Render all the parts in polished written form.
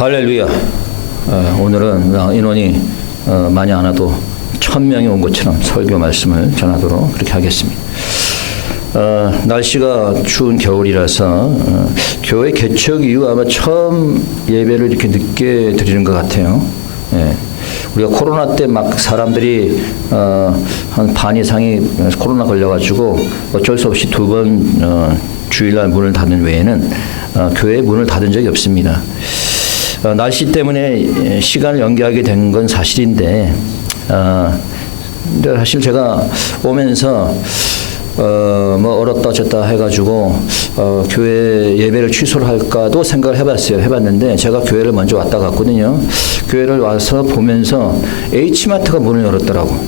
할렐루야. 오늘은 인원이 많이 안 와도 1000명이 온 것처럼 설교 말씀을 전하도록 그렇게 하겠습니다. 날씨가 추운 겨울이라서 교회 개척 이후 아마 처음 예배를 이렇게 늦게 드리는 것 같아요. 예. 우리가 코로나 때 막 사람들이 한 반 이상이 코로나 걸려가지고 어쩔 수 없이 두 번 주일날 문을 닫는 외에는 교회 문을 닫은 적이 없습니다. 날씨 때문에 시간을 연기하게 된 건 사실인데, 근데 사실 제가 오면서 뭐 얼었다 졌다 해가지고 교회 예배를 취소를 할까도 생각을 해봤는데 제가 교회를 먼저 왔다 갔거든요. 교회를 와서 보면서 H마트가 문을 열었더라고.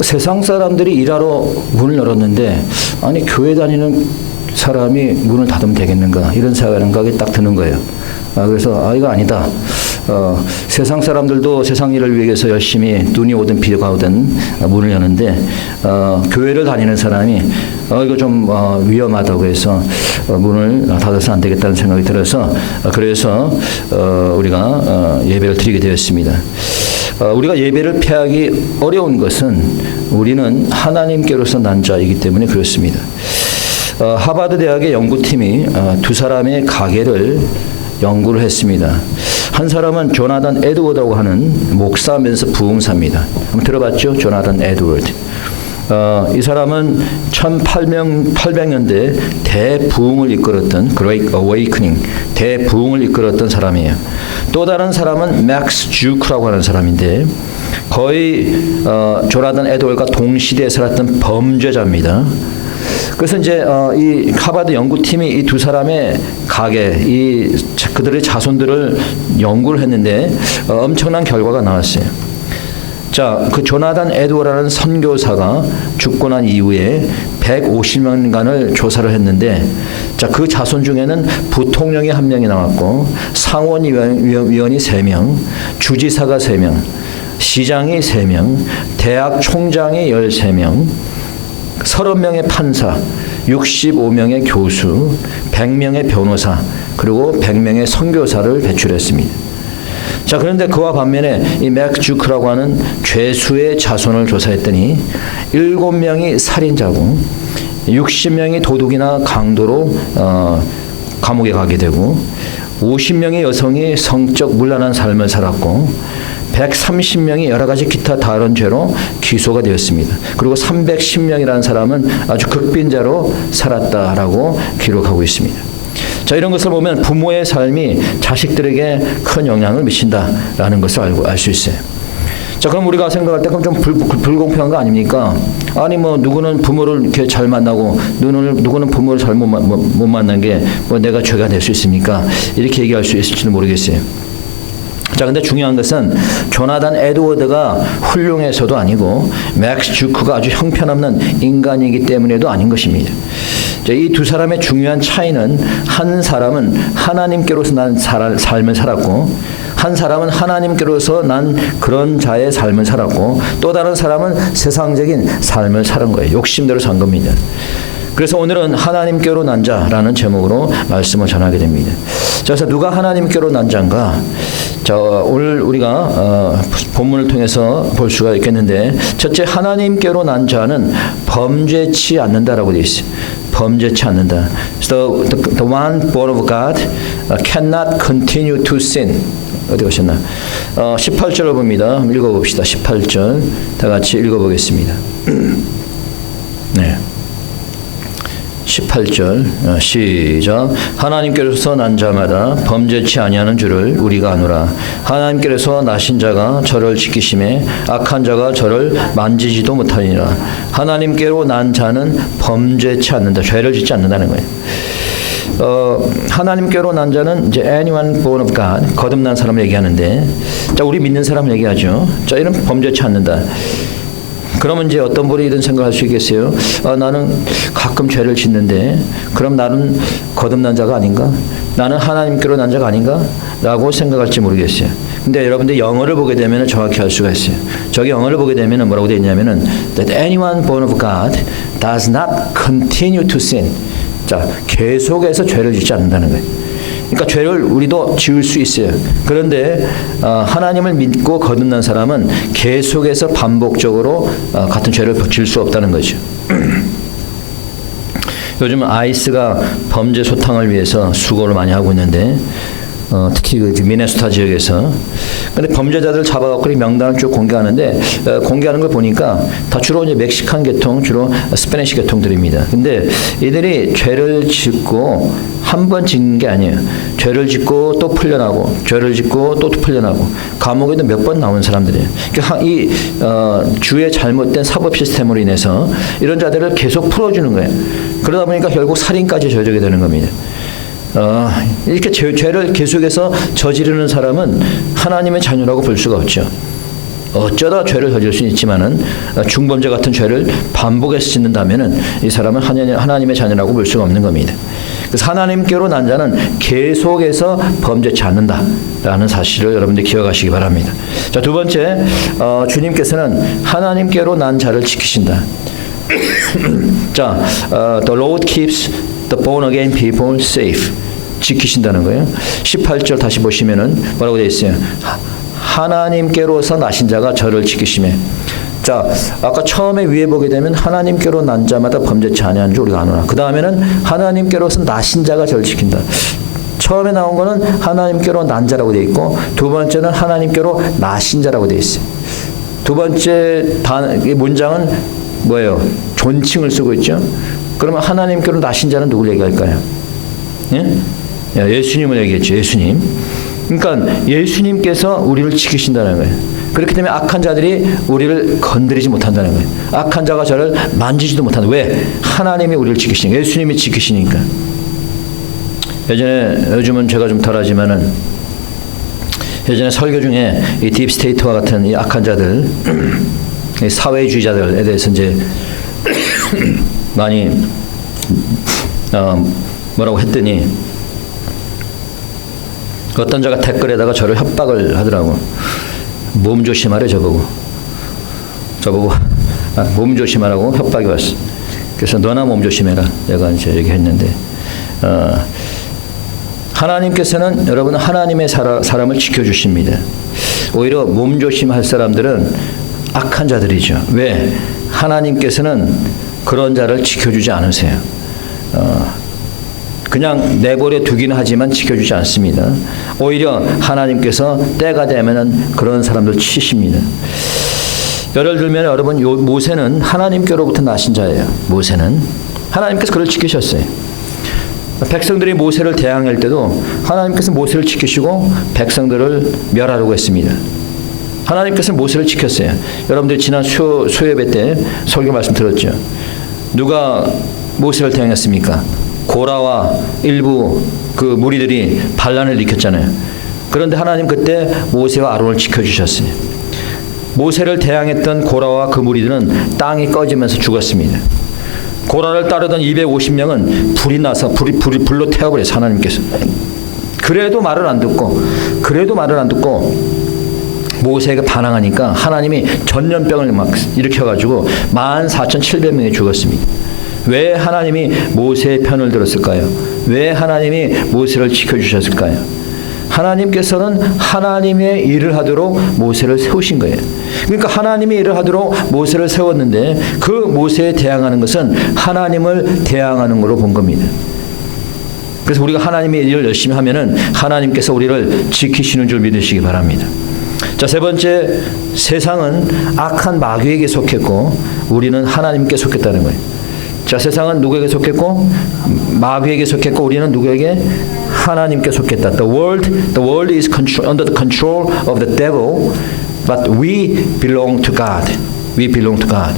세상 사람들이 일하러 문을 열었는데 아니 교회 다니는 사람이 문을 닫으면 되겠는가 이런 생각이 딱 드는 거예요. 그래서 이거 아니다. 세상 사람들도 세상 일을 위해서 열심히 눈이 오든 비가 오든 문을 여는데 교회를 다니는 사람이 이거 좀 위험하다고 해서 문을 닫아서 안 되겠다는 생각이 들어서 그래서 우리가 예배를 드리게 되었습니다. 우리가 예배를 피하기 어려운 것은 우리는 하나님께로서 난 자이기 때문에 그렇습니다. 하버드 대학의 연구팀이 두 사람의 가계를 연구를 했습니다. 한 사람은 조나단 에드워드라고 하는 목사면서 부흥사입니다. 한번 들어봤죠? 조나단 에드워드. 이 사람은 1800년대 대부흥을 이끌었던 Great Awakening, 대부흥을 이끌었던 사람이에요. 또 다른 사람은 맥스 주크라고 하는 사람인데 거의 조나단 에드워드가 동시대에 살았던 범죄자입니다. 그래서 이제 이 하버드 연구팀이 이 두 사람의 가계, 그들의 자손들을 연구를 했는데 엄청난 결과가 나왔어요. 자, 그 조나단 에드워드라는 선교사가 죽고 난 이후에 150년간을 조사를 했는데, 자, 그 자손 중에는 부통령이 1명이 나왔고, 상원의원이 3명, 주지사가 3명, 시장이 3명, 대학 총장이 13명, 30명의 판사, 65명의 교수, 100명의 변호사, 그리고 100명의 선교사를 배출했습니다. 자, 그런데 그와 반면에 이 맥 주크라고 하는 죄수의 자손을 조사했더니 7명이 살인자고 60명이 도둑이나 강도로 감옥에 가게 되고 50명의 여성이 성적 문란한 삶을 살았고 130명이 여러 가지 기타 다른 죄로 기소가 되었습니다. 그리고 310명이라는 사람은 아주 극빈자로 살았다라고 기록하고 있습니다. 자, 이런 것을 보면 부모의 삶이 자식들에게 큰 영향을 미친다라는 것을 알 수 있어요. 자, 그럼 우리가 생각할 때 그럼 좀 불공평한 거 아닙니까? 아니 뭐 누구는 부모를 이렇게 잘 만나고 누구는 부모를 잘 못 만난 게 뭐 내가 죄가 될 수 있습니까? 이렇게 얘기할 수 있을지는 모르겠어요. 자, 근데 중요한 것은 조나단 에드워드가 훌륭해서도 아니고 맥스 주크가 아주 형편없는 인간이기 때문에도 아닌 것입니다. 이 두 사람의 중요한 차이는 한 사람은 하나님께로서 난 삶을 살았고 한 사람은 하나님께로서 난 그런 자의 삶을 살았고 또 다른 사람은 세상적인 삶을 사는 거예요. 욕심대로 산 겁니다. 그래서 오늘은 하나님께로 난 자라는 제목으로 말씀을 전하게 됩니다. 자, 그래서 누가 하나님께로 난 자인가? 자, 오늘 우리가 본문을 통해서 볼 수가 있겠는데 첫째, 하나님께로 난 자는 범죄치 않는다라고 되어 있어요. 범죄치 않는다. So the one born of God cannot continue to sin. 어디 가셨나? 18절을 봅니다. 한번 읽어봅시다. 18절 다 같이 읽어보겠습니다. 네. 18절 시작. 하나님께로서 난 자마다 범죄치 아니하는 줄을 우리가 아노라. 하나님께로서 나신 자가 저를 지키심에 악한 자가 저를 만지지도 못하니라. 하나님께로 난 자는 범죄치 않는다. 죄를 짓지 않는다는 거예요. 하나님께로 난 자는 이제 anyone born of God, 거듭난 사람을 얘기하는데, 자, 우리 믿는 사람을 얘기하죠. 자, 이런 범죄치 않는다. 그러면 이제 어떤 분이 이런 생각할 수 있겠어요? 나는 가끔 죄를 짓는데 그럼 나는 거듭난 자가 아닌가? 나는 하나님께로 난 자가 아닌가? 라고 생각할지 모르겠어요. 근데 여러분들 영어를 보게 되면 정확히 알 수가 있어요. 저기 영어를 보게 되면 뭐라고 되어 있냐면은 that anyone born of God does not continue to sin. 자, 계속해서 죄를 짓지 않는다는 거예요. 그러니까 죄를 우리도 지을 수 있어요. 그런데 하나님을 믿고 거듭난 사람은 계속해서 반복적으로 같은 죄를 지을 수 없다는 거죠. 요즘 아이스가 범죄 소탕을 위해서 수고를 많이 하고 있는데 특히 그 미네소타 지역에서 근데 범죄자들 잡아갖고 명단을 쭉 공개하는데 공개하는 걸 보니까 다 주로 이제 멕시칸 계통, 주로 스페니시 계통들입니다. 근데 이들이 죄를 짓고 한 번 짓는 게 아니에요. 죄를 짓고 또 풀려나고, 죄를 짓고 또 풀려나고, 감옥에도 몇 번 나온 사람들이에요. 그러니까 이 주의 잘못된 사법 시스템으로 인해서 이런 자들을 계속 풀어주는 거예요. 그러다 보니까 결국 살인까지 저지르게 되는 겁니다. 이렇게 죄를 계속해서 저지르는 사람은 하나님의 자녀라고 볼 수가 없죠. 어쩌다 죄를 저질 수 있지만은 중범죄 같은 죄를 반복해서 짓는다면은 이 사람은 하나님의 자녀라고 볼 수가 없는 겁니다. 그래서 하나님께로 난 자는 계속해서 범죄치 않는다라는 사실을 여러분들 기억하시기 바랍니다. 자, 두 번째, 주님께서는 하나님께로 난 자를 지키신다. 자, the Lord keeps the born again people safe. 지키신다는 거예요. 18절 다시 보시면은 뭐라고 되어 있어요? 하나님께로서 나신 자가 저를 지키시매. 자, 아까 처음에 위에 보게 되면 하나님께로 난 자마다 범죄치 아니하는 줄 우리가 아노라. 그 다음에는 하나님께로서 나신 자가 저를 지킨다. 처음에 나온 거는 하나님께로 난 자라고 되어 있고 두 번째는 하나님께로 나신 자라고 되어 있어요. 두 번째 문장은 뭐예요? 존칭을 쓰고 있죠. 그러면 하나님께로 나신 자는 누구를 얘기할까요? 예? 예수님을 얘기했죠. 예수님. 그러니까 예수님께서 우리를 지키신다는 거예요. 그렇기 때문에 악한 자들이 우리를 건드리지 못한다는 거예요. 악한 자가 저를 만지지도 못한다. 왜? 하나님이 우리를 지키시니까. 예수님이 지키시니까. 요즘은 제가 좀 덜하지만은 예전에 설교 중에 이 딥스테이트와 같은 이 악한 자들, 이 사회주의자들에 대해서 이제 많이 뭐라고 했더니 어떤 자가 댓글에다가 저를 협박을 하더라고. 몸 조심하래 저보고 몸 조심하라고 협박이 왔어. 그래서 너나 몸 조심해라 내가 이제 얘기했는데 하나님께서는 여러분 하나님의 사람을 지켜주십니다. 오히려 몸 조심할 사람들은 악한 자들이죠. 왜? 하나님께서는 그런 자를 지켜주지 않으세요. 그냥 내버려 두기는 하지만 지켜주지 않습니다. 오히려 하나님께서 때가 되면은 그런 사람들 치십니다. 예를 들면 여러분 모세는 하나님께로부터 나신 자예요. 모세는 하나님께서 그를 지키셨어요. 백성들이 모세를 대항할 때도 하나님께서 모세를 지키시고 백성들을 멸하려고 했습니다. 하나님께서 모세를 지켰어요. 여러분들 지난 수요예배 때 설교 말씀 들었죠. 누가 모세를 대항했습니까? 고라와 일부 그 무리들이 반란을 일으켰잖아요. 그런데 하나님 그때 모세와 아론을 지켜주셨어요. 모세를 대항했던 고라와 그 무리들은 땅이 꺼지면서 죽었습니다. 고라를 따르던 250명은 불이 나서 불로 태워버렸어요. 하나님께서. 그래도 말을 안 듣고 모세가 반항하니까 하나님이 전염병을 막 일으켜가지고 14,700명이 죽었습니다. 왜 하나님이 모세의 편을 들었을까요? 왜 하나님이 모세를 지켜주셨을까요? 하나님께서는 하나님의 일을 하도록 모세를 세우신 거예요. 그러니까 하나님의 일을 하도록 모세를 세웠는데 그 모세에 대항하는 것은 하나님을 대항하는 걸로 본 겁니다. 그래서 우리가 하나님의 일을 열심히 하면은 하나님께서 우리를 지키시는 줄 믿으시기 바랍니다. 자, 세 번째, 세상은 악한 마귀에게 속했고 우리는 하나님께 속했다는 거예요. 자, 세상은 누구에게 속했고 마귀에게 속했고 우리는 누구에게? 하나님께 속했다. The world is under the control of the devil, but we belong to God. We belong to God.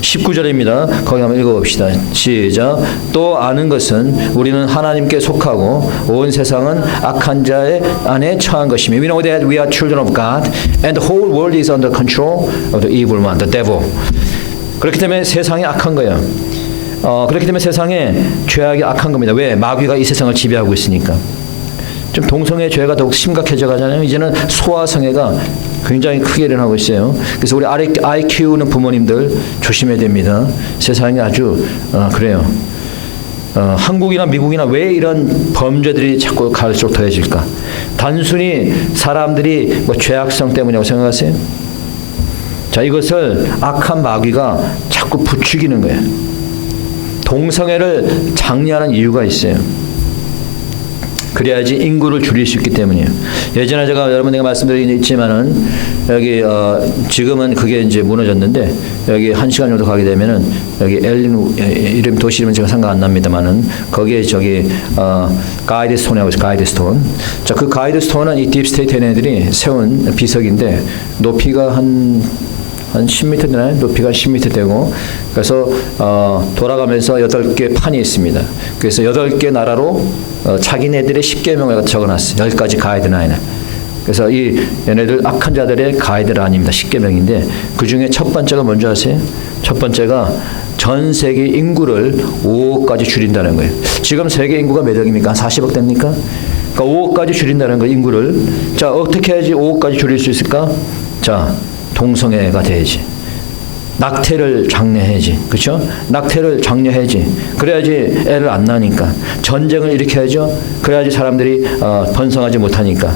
19절입니다. 거기 한번 읽어봅시다. 시작. 또 아는 것은 우리는 하나님께 속하고 온 세상은 악한 자의 안에 처한 것이며 We know that we are children of God and the whole world is under control of the evil one, the devil. 그렇기 때문에 세상이 악한 거예요. 그렇기 때문에 세상에 죄악이 악한 겁니다. 왜? 마귀가 이 세상을 지배하고 있으니까. 좀 동성애 죄가 더욱 심각해져 가잖아요. 이제는 소아성애가 굉장히 크게 일어나고 있어요. 그래서 우리 아이 키우는 부모님들 조심해야 됩니다. 세상이 아주 그래요. 한국이나 미국이나 왜 이런 범죄들이 자꾸 갈수록 더해질까? 단순히 사람들이 뭐 죄악성 때문이라고 생각하세요? 자, 이것을 악한 마귀가 자꾸 부추기는 거예요. 동성애를 장려하는 이유가 있어요. 그래야지 인구를 줄일 수 있기 때문이에요. 예전에 제가 여러분에게 말씀드리지만은 여기 지금은 그게 이제 무너졌는데 여기 1시간 정도 가게 되면은 여기 엘린 이름 도시 이름은 제가 생각 안 납니다만은 거기에 저기 가이드스톤이라고 있어요. 가이드스톤. 자, 그 가이드스톤은 이 딥스테이트 얘네들이 세운 비석인데 높이가 한 10m 되나요? 높이가 10m 되고 그래서 돌아가면서 8개 판이 있습니다. 그래서 8개 나라로 자기네들의 10계명을 적어놨어요. 10가지 가이드라인을. 그래서 이 얘네들 악한 자들의 가이드라인입니다. 10계명인데 그 중에 첫 번째가 뭔지 아세요? 첫 번째가 전 세계 인구를 5억까지 줄인다는 거예요. 지금 세계 인구가 몇 억입니까? 40억 됩니까? 그러니까 5억까지 줄인다는 거예요. 인구를. 자, 어떻게 해야지 5억까지 줄일 수 있을까? 자, 동성애가 돼야지. 낙태를 장려해야지. 그렇죠? 낙태를 장려해야지. 그래야지 애를 안 낳으니까. 전쟁을 일으켜야죠. 그래야지 사람들이 번성하지 못하니까.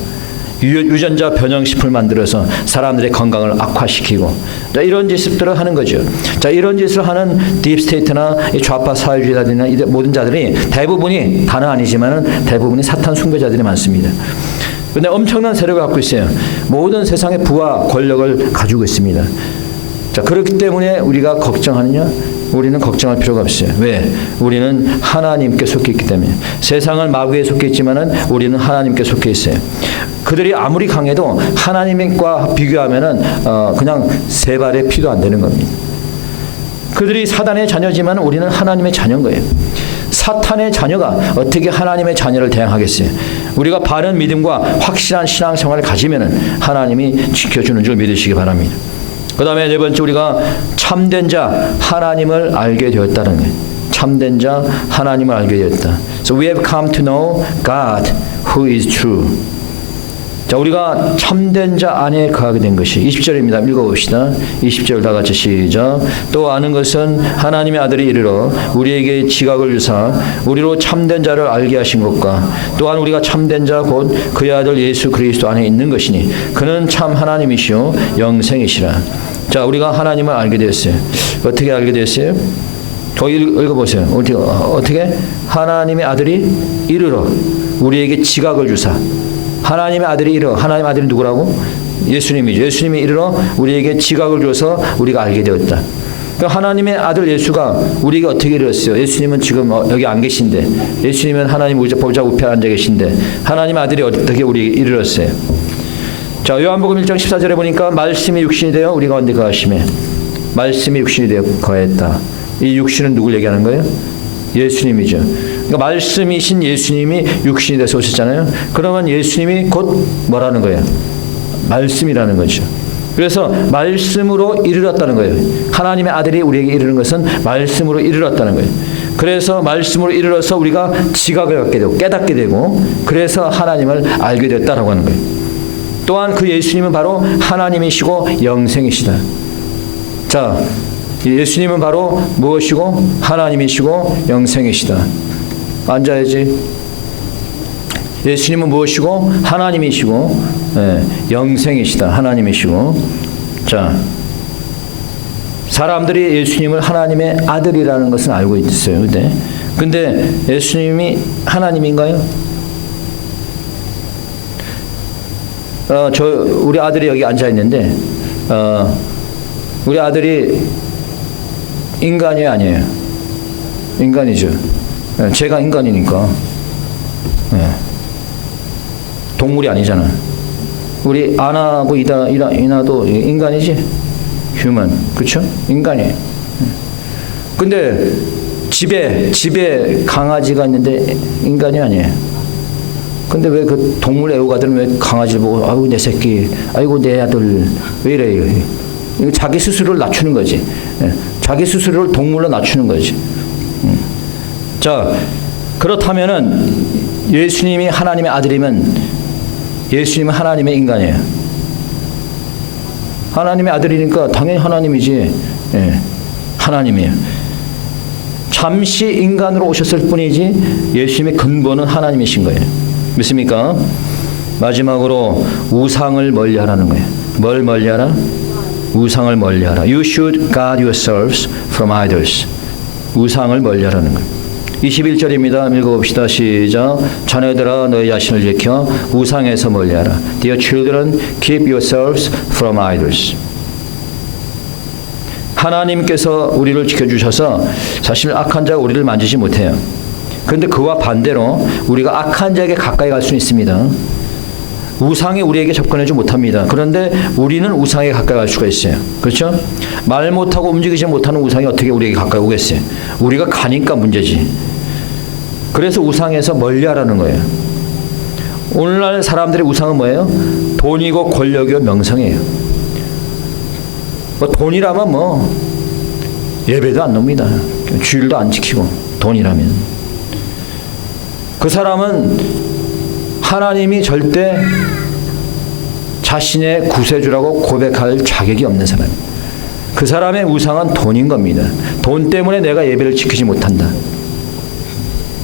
유전자 변형식품을 만들어서 사람들의 건강을 악화시키고 자, 이런 짓들을 하는 거죠. 자, 이런 짓을 하는 딥스테이트나 좌파 사회주의자들이나 모든 자들이 대부분이 다는 아니지만은 대부분이 사탄 숭배자들이 많습니다. 그런데 엄청난 세력을 갖고 있어요. 모든 세상의 부와 권력을 가지고 있습니다. 자, 그렇기 때문에 우리가 걱정하느냐? 우리는 걱정할 필요가 없어요. 왜? 우리는 하나님께 속해 있기 때문에. 세상은 마귀에 속해 있지만은 우리는 하나님께 속해 있어요. 그들이 아무리 강해도 하나님과 비교하면은 그냥 세 발의 피도 안 되는 겁니다. 그들이 사단의 자녀지만 우리는 하나님의 자녀인 거예요. 사탄의 자녀가 어떻게 하나님의 자녀를 대항하겠어요? 우리가 바른 믿음과 확실한 신앙생활을 가지면은 하나님이 지켜주는 줄 믿으시기 바랍니다. 그 다음에 네 번째 우리가 참된 자 하나님을 알게 되었다는 거예요. 참된 자 하나님을 알게 되었다. So we have come to know God who is true. 자, 우리가 참된 자 안에 거하게 된 것이 20절입니다. 읽어봅시다. 20절 다 같이 시작. 또 아는 것은 하나님의 아들이 이르러 우리에게 지각을 주사 우리로 참된 자를 알게 하신 것과 또한 우리가 참된 자 곧 그의 아들 예수 그리스도 안에 있는 것이니 그는 참 하나님이시요 영생이시라. 자, 우리가 하나님을 알게 되었어요. 어떻게 알게 되었어요? 거기 읽어보세요. 어떻게? 하나님의 아들이 이르러 우리에게 지각을 주사. 하나님의 아들이 이르러. 하나님의 아들이 누구라고? 예수님이죠. 예수님이 이르러 우리에게 지각을 줘서 우리가 알게 되었다. 그러니까 하나님의 아들 예수가 우리에게 어떻게 이르렀어요? 예수님은 지금 여기 안 계신데, 예수님은 하나님 보좌 우편에 앉아 계신데 하나님의 아들이 어떻게 우리에게 이르렀어요? 자, 요한복음 1장 14절에 보니까 말씀이 육신이 되어 우리 가운데 거하심에 말씀이 육신이 되어 거했다. 이 육신은 누굴 얘기하는 거예요? 예수님이죠. 그러니까 말씀이신 예수님이 육신이 돼서 오셨잖아요. 그러면 예수님이 곧 뭐라는 거예요? 말씀이라는 거죠. 그래서 말씀으로 이르렀다는 거예요. 하나님의 아들이 우리에게 이르는 것은 말씀으로 이르렀다는 거예요. 그래서 말씀으로 이르러서 우리가 지각을 갖게 되고 깨닫게 되고 그래서 하나님을 알게 됐다라고 하는 거예요. 또한 그 예수님은 바로 하나님이시고 영생이시다. 자, 예수님은 바로 무엇이고 하나님이시고 영생이시다. 앉아야지. 예수님은 무엇이고 하나님이시고 영생이시다. 하나님이시고. 자, 사람들이 예수님을 하나님의 아들이라는 것은 알고 있어요. 근데 예수님이 하나님인가요? 우리 아들이 여기 앉아 있는데 우리 아들이 인간이 아니에요. 인간이죠. 제가 인간이니까. 동물이 아니잖아. 우리 아나하고 이나도 인간이지? 휴먼. 그렇죠? 인간이에요. 근데 집에 강아지가 있는데 인간이 아니에요. 근데 왜 그 동물 애호가들은 왜 강아지를 보고 아이고 내 새끼, 아이고 내 아들 왜 이래요? 이거 자기 스스로를 낮추는 거지. 자기 스스로를 동물로 낮추는 거지. 자, 그렇다면은 예수님이 하나님의 아들이면 예수님은 하나님의 인간이에요. 하나님의 아들이니까 당연히 하나님이지. 하나님이에요. 잠시 인간으로 오셨을 뿐이지 예수님의 근본은 하나님이신 거예요. 믿습니까? 마지막으로 우상을 멀리하라는 거예요. 뭘 멀리하라? 우상을 멀리하라. You should guard yourselves from idols. 우상을 멀리하라는 거예요. 21절입니다. 읽어봅시다. 시작. 자녀들아 너희 자신을 지켜 우상에서 멀리하라. Dear children, keep yourselves from idols. 하나님께서 우리를 지켜주셔서 사실 악한 자가 우리를 만지지 못해요. 그런데 그와 반대로 우리가 악한 자에게 가까이 갈 수 있습니다. 우상이 우리에게 접근하지 못합니다. 그런데 우리는 우상에 가까이 갈 수가 있어요. 그렇죠? 말 못하고 움직이지 못하는 우상이 어떻게 우리에게 가까이 오겠어요? 우리가 가니까 문제지. 그래서 우상에서 멀리하라는 거예요. 오늘날 사람들의 우상은 뭐예요? 돈이고 권력이고 명성이에요. 뭐 돈이라면 뭐 예배도 안 놉니다. 주일도 안 지키고 돈이라면. 그 사람은 하나님이 절대 자신의 구세주라고 고백할 자격이 없는 사람. 그 사람의 우상은 돈인 겁니다. 돈 때문에 내가 예배를 지키지 못한다.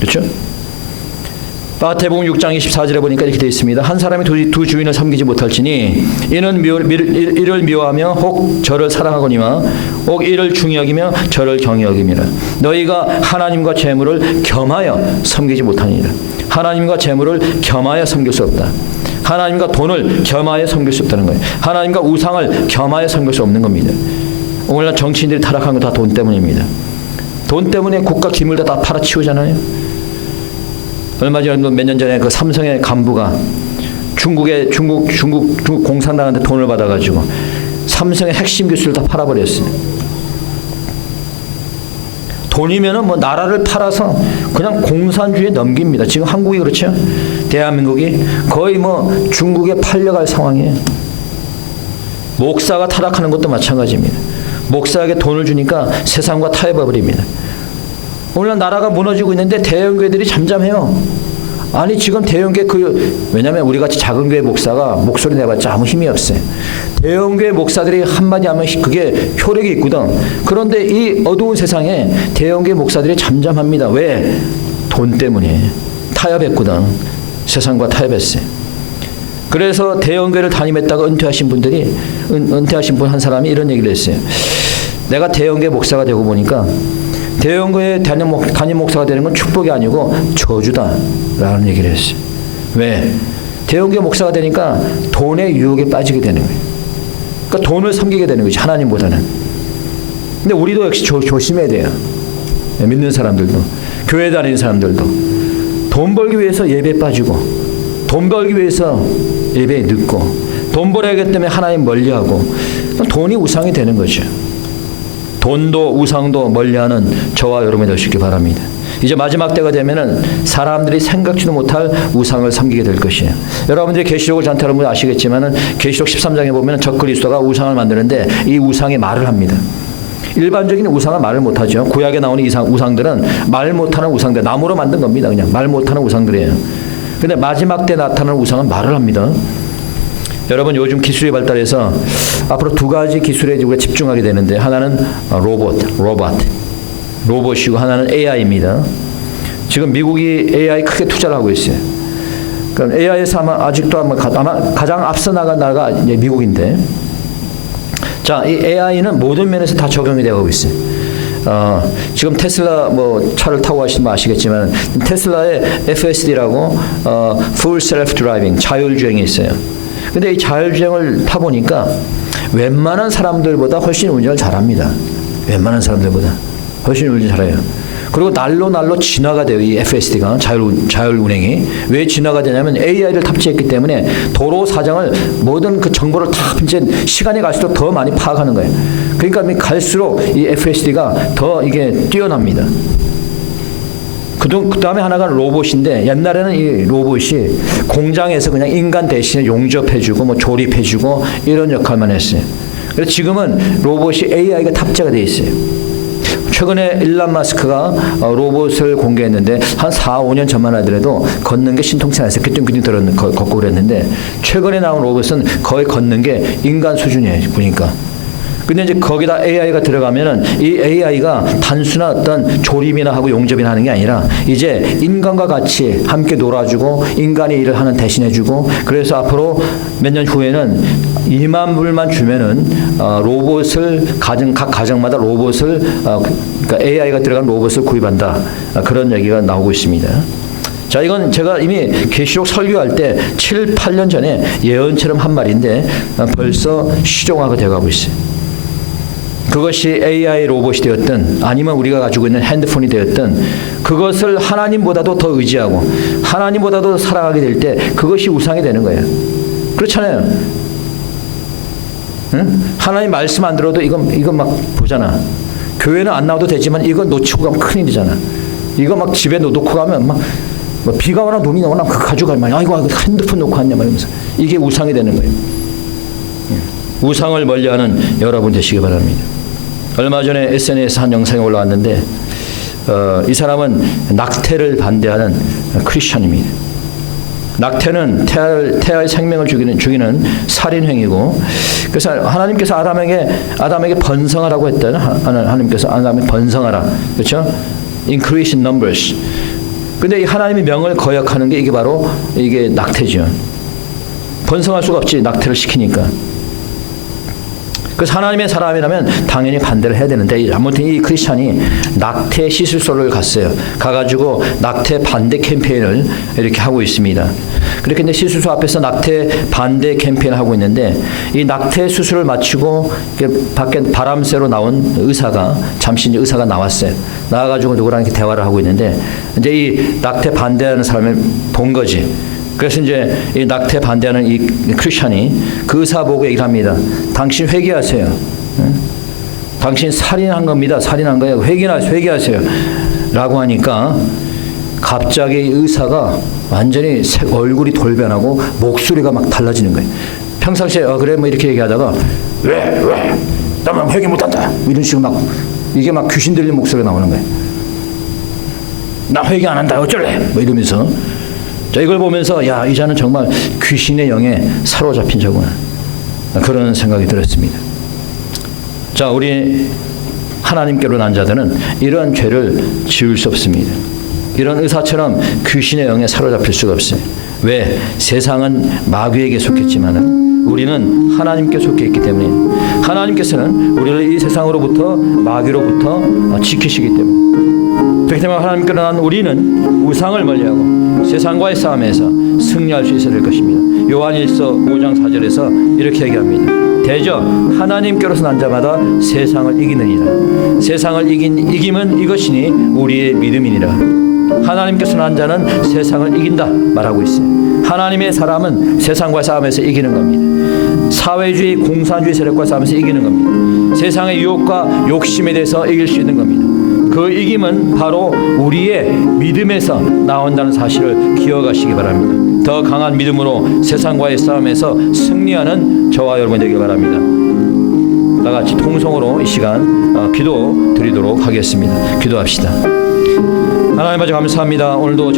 그렇죠? 마태복음 6장 24절에 보니까 이렇게 되어 있습니다. 한 사람이 두 주인을 섬기지 못할지니 이는 이를 미워하며 혹 저를 사랑하거니와 혹 이를 중히 여기며 저를 경히 여김이라. 너희가 하나님과 재물을 겸하여 섬기지 못하니라. 하나님과 재물을 겸하여 섬길 수 없다. 하나님과 돈을 겸하여 섬길 수 없다는 거예요. 하나님과 우상을 겸하여 섬길 수 없는 겁니다. 오늘날 정치인들이 타락한 건 다 돈 때문입니다. 돈 때문에 국가 기물도 다 팔아치우잖아요. 얼마 전에 몇 년 전에 그 삼성의 간부가 중국 공산당한테 돈을 받아가지고 삼성의 핵심 기술을 다 팔아버렸어요. 돈이면은 뭐 나라를 팔아서 그냥 공산주의에 넘깁니다. 지금 한국이 그렇죠? 대한민국이 거의 뭐 중국에 팔려갈 상황이에요. 목사가 타락하는 것도 마찬가지입니다. 목사에게 돈을 주니까 세상과 타협해버립니다. 오늘날 나라가 무너지고 있는데 대형교회들이 잠잠해요. 아니 지금 대형교회 왜냐하면 우리 같이 작은 교회 목사가 목소리 내봤자 아무 힘이 없어요. 대형교회 목사들이 한마디 하면 그게 효력이 있거든. 그런데 이 어두운 세상에 대형교회 목사들이 잠잠합니다. 왜? 돈 때문에 타협했거든. 세상과 타협했어요. 그래서 대형교회를 담임했다가 은퇴하신 분 한 사람이 이런 얘기를 했어요. 내가 대형교회 목사가 되고 보니까 대형교회 담임 목사가 되는 건 축복이 아니고 저주다라는 얘기를 했어요. 왜? 대형교회 목사가 되니까 돈의 유혹에 빠지게 되는 거예요. 그러니까 돈을 섬기게 되는 거지, 하나님보다는. 근데 우리도 역시 조심해야 돼요. 믿는 사람들도, 교회 다니는 사람들도 돈 벌기 위해서 예배에 빠지고, 돈 벌기 위해서 예배에 늦고, 돈 벌어야기 때문에 하나님 멀리하고, 돈이 우상이 되는 거죠. 돈도 우상도 멀리하는 저와 여러분이 되시기 바랍니다. 이제 마지막 때가 되면은 사람들이 생각지도 못할 우상을 섬기게 될 것이에요. 여러분들이 계시록을 잘 여러분 아시겠지만은 계시록 13장에 보면은 적그리스도가 우상을 만드는데 이 우상이 말을 합니다. 일반적인 우상은 말을 못하죠. 구약에 나오는 우상들은 말 못하는 우상들, 나무로 만든 겁니다. 그냥 말 못하는 우상들이에요. 근데 마지막 때 나타나는 우상은 말을 합니다. 여러분 요즘 기술이 발달해서 앞으로 두 가지 기술에 우리가 집중하게 되는데 하나는 로봇이고 하나는 AI입니다. 지금 미국이 AI 크게 투자를 하고 있어요. 그럼 AI에서 아직도 가장 앞서 나간 나라가 이제 미국인데, 자, 이 AI는 모든 면에서 다 적용이 되고 있어요. 지금 테슬라 뭐 차를 타고 가시는 분 아시겠지만 테슬라의 FSD라고 Full Self Driving 자율주행이 있어요. 근데 이 자율주행을 타보니까 웬만한 사람들보다 훨씬 운전을 잘합니다. 웬만한 사람들보다 훨씬 운전 잘해요. 그리고 날로 진화가 돼요. 이 FSD가 자율 운행이 왜 진화가 되냐면 AI를 탑재했기 때문에 도로 사정을 모든 그 정보를 다 이제 시간이 갈수록 더 많이 파악하는 거예요. 그러니까 갈수록 이 FSD가 더 이게 뛰어납니다. 그 다음에 하나가 로봇인데 옛날에는 이 로봇이 공장에서 그냥 인간 대신에 용접해주고 뭐 조립해주고 이런 역할만 했어요. 그래서 지금은 로봇이 AI가 탑재가 돼 있어요. 최근에 일론 마스크가 로봇을 공개했는데 한 4, 5년 전만 하더라도 걷는 게 신통치 않았어요. 귀뚱귀뚱 걷고 그랬는데 최근에 나온 로봇은 거의 걷는 게 인간 수준이에요. 보니까. 근데 이제 거기다 AI가 들어가면은 이 AI가 단순한 어떤 조립이나 하고 용접이나 하는 게 아니라 이제 인간과 같이 함께 놀아주고 인간의 일을 하는 대신해주고, 그래서 앞으로 몇 년 후에는 2만 불만 주면은 로봇을 각 가정마다 로봇을 그러니까 AI가 들어간 로봇을 구입한다. 그런 얘기가 나오고 있습니다. 자, 이건 제가 이미 계시록 설교할 때 7, 8년 전에 예언처럼 한 말인데 벌써 시종화가 되어가고 있어요. 그것이 AI 로봇이 되었든 아니면 우리가 가지고 있는 핸드폰이 되었든 그것을 하나님보다도 더 의지하고 하나님보다도 사랑하게 될 때 그것이 우상이 되는 거예요. 그렇잖아요. 응? 하나님 말씀 안 들어도 이건 막 보잖아. 교회는 안 나와도 되지만 이건 놓치고 가면 큰일이잖아. 이거 막 집에 놓고 가면 막 뭐 비가 오나 눈이 오나 그거 가져가면 아이고 핸드폰 놓고 왔냐 말이면서 이게 우상이 되는 거예요. 우상을 멀리하는 여러분 되시기 바랍니다. 얼마 전에 SNS 한 영상이 올라왔는데 이 사람은 낙태를 반대하는 크리스천입니다. 낙태는 태아의 생명을 죽이는 살인행위고, 그래서 하나님께서 아담에게 번성하라고 했다는 하나님께서 아담에게 번성하라, 그렇죠? Increase in numbers. 근데 이 하나님의 명을 거역하는 게 이게 낙태죠. 번성할 수가 없지, 낙태를 시키니까. 그래서 하나님의 사람이라면 당연히 반대를 해야 되는데 아무튼 이 크리스찬이 낙태 시술소를 갔어요. 가가지고 낙태 반대 캠페인을 이렇게 하고 있습니다. 그렇게 이제 시술소 앞에서 낙태 반대 캠페인을 하고 있는데 이 낙태 수술을 마치고 밖에 바람 쐬러 나온 의사가 잠시 이제 의사가 나왔어요. 나와가지고 누구랑 이렇게 대화를 하고 있는데 이제 이 낙태 반대하는 사람을 본 거지. 그래서 이제 이 낙태 반대하는 이 크리스찬이 그 의사 보고 얘기를 합니다. 당신 회개하세요. 응? 당신 살인한 겁니다. 살인한 거예요. 회개하세요. 라고 하니까 갑자기 의사가 완전히 얼굴이 돌변하고 목소리가 막 달라지는 거예요. 평상시에 그래 뭐 이렇게 얘기하다가 왜? 나만 회개 못한다. 이런 식으로 막 이게 막 귀신 들린 목소리가 나오는 거예요. 나 회개 안 한다. 어쩔래? 뭐 이러면서. 자, 이걸 보면서 이 자는 정말 귀신의 영에 사로잡힌 자구나. 그런 생각이 들었습니다. 자, 우리 하나님께로 난 자들은 이런 죄를 지을 수 없습니다. 이런 의사처럼 귀신의 영에 사로잡힐 수가 없어요. 왜? 세상은 마귀에게 속했지만 우리는 하나님께 속해 있기 때문에 하나님께서는 우리를 이 세상으로부터 마귀로부터 지키시기 때문에 그렇기 때문에 하나님께로 난 우리는 우상을 멀리하고 세상과의 싸움에서 승리할 수 있어야 될 것입니다. 요한일서 5장 4절에서 이렇게 얘기합니다. 대저 하나님께로서 난 자마다 세상을 이기느니라. 세상을 이김은 이것이니 우리의 믿음이니라. 하나님께서 난 자는 세상을 이긴다 말하고 있어요. 하나님의 사람은 세상과의 싸움에서 이기는 겁니다. 사회주의, 공산주의 세력과 싸움에서 이기는 겁니다. 세상의 유혹과 욕심에 대해서 이길 수 있는 겁니다. 그 이김은 바로 우리의 믿음에서 나온다는 사실을 기억하시기 바랍니다. 더 강한 믿음으로 세상과의 싸움에서 승리하는 저와 여러분 되길 바랍니다. 다 같이 통성으로 이 시간 기도 드리도록 하겠습니다. 기도합시다. 하나님 아버지 감사합니다. 오늘도